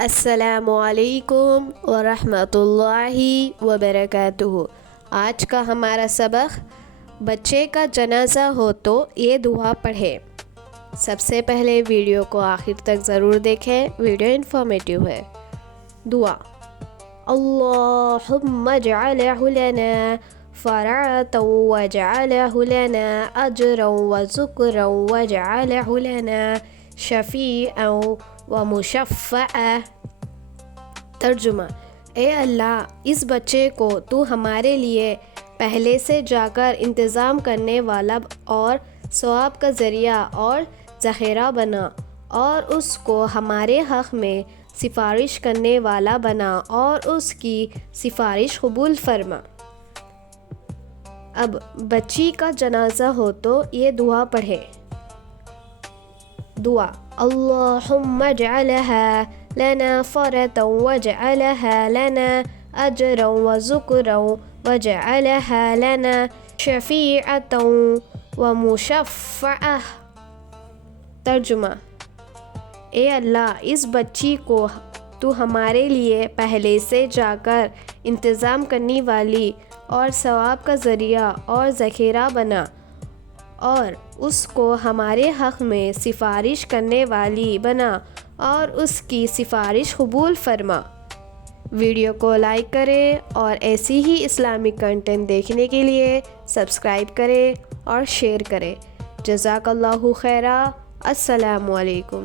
السلام علیکم ورحمۃ اللہ وبرکاتہ۔ آج کا ہمارا سبق، بچے کا جنازہ ہو تو یہ دعا پڑھیں۔ سب سے پہلے ویڈیو کو آخر تک ضرور دیکھیں، ویڈیو انفارمیٹیو ہے۔ دعا: اللہم اجعلہ لنا فرعۃ واجعلہ لنا اجرا وذکرا واجعلہ لنا شفیعا ومشفعا۔ ترجمہ: اے اللہ، اس بچے کو تو ہمارے لیے پہلے سے جا کر انتظام کرنے والا اور ثواب کا ذریعہ اور ذخیرہ بنا، اور اس کو ہمارے حق میں سفارش کرنے والا بنا اور اس کی سفارش قبول فرما۔ اب بچی کا جنازہ ہو تو یہ دعا پڑھیں۔ دعا: اللہم اجعلہا لنا فرطا واجعلہا لنا اجرا وذکرا واجعلہا لنا شفیعتا ومشفعا۔ ترجمہ: اے اللہ، اس بچی کو تو ہمارے لیے پہلے سے جا کر انتظام کرنے والی اور ثواب کا ذریعہ اور ذخیرہ بنا، اور اس کو ہمارے حق میں سفارش کرنے والی بنا اور اس کی سفارش قبول فرما۔ ویڈیو کو لائک کریں اور ایسی ہی اسلامک کنٹینٹ دیکھنے کے لیے سبسکرائب کریں اور شیئر کریں۔ جزاک اللہ خیرا۔ السلام علیکم۔